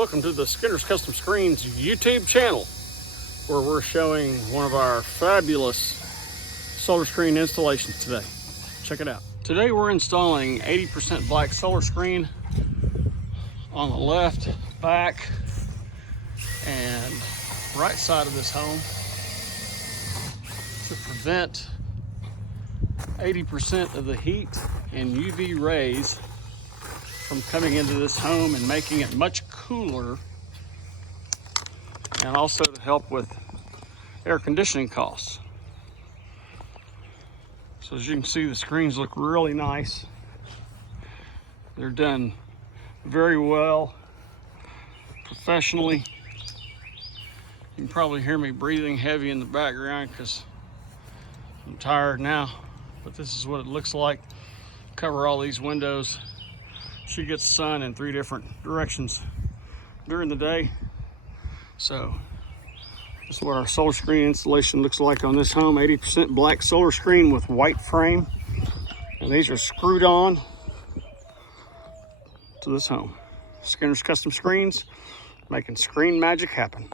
welcome to the Skinner's Custom Screens YouTube channel, where we're showing one of our fabulous solar screen installations today. Check it out. Today we're installing 80% black solar screen on the left, back, and right side of this home to prevent 80% of the heat and UV rays from coming into this home and making it much cooler, and also to help with air conditioning costs. So as you can see, the screens look really nice. They're done very well, professionally. You can probably hear me breathing heavy in the background because I'm tired now, but this is what it looks like. Cover all these windows. She gets sun in 3 different directions during the day. So this is what our solar screen installation looks like on this home. 80% black solar screen with white frame. And these are screwed on to this home. Skinner's Custom Screens, making screen magic happen.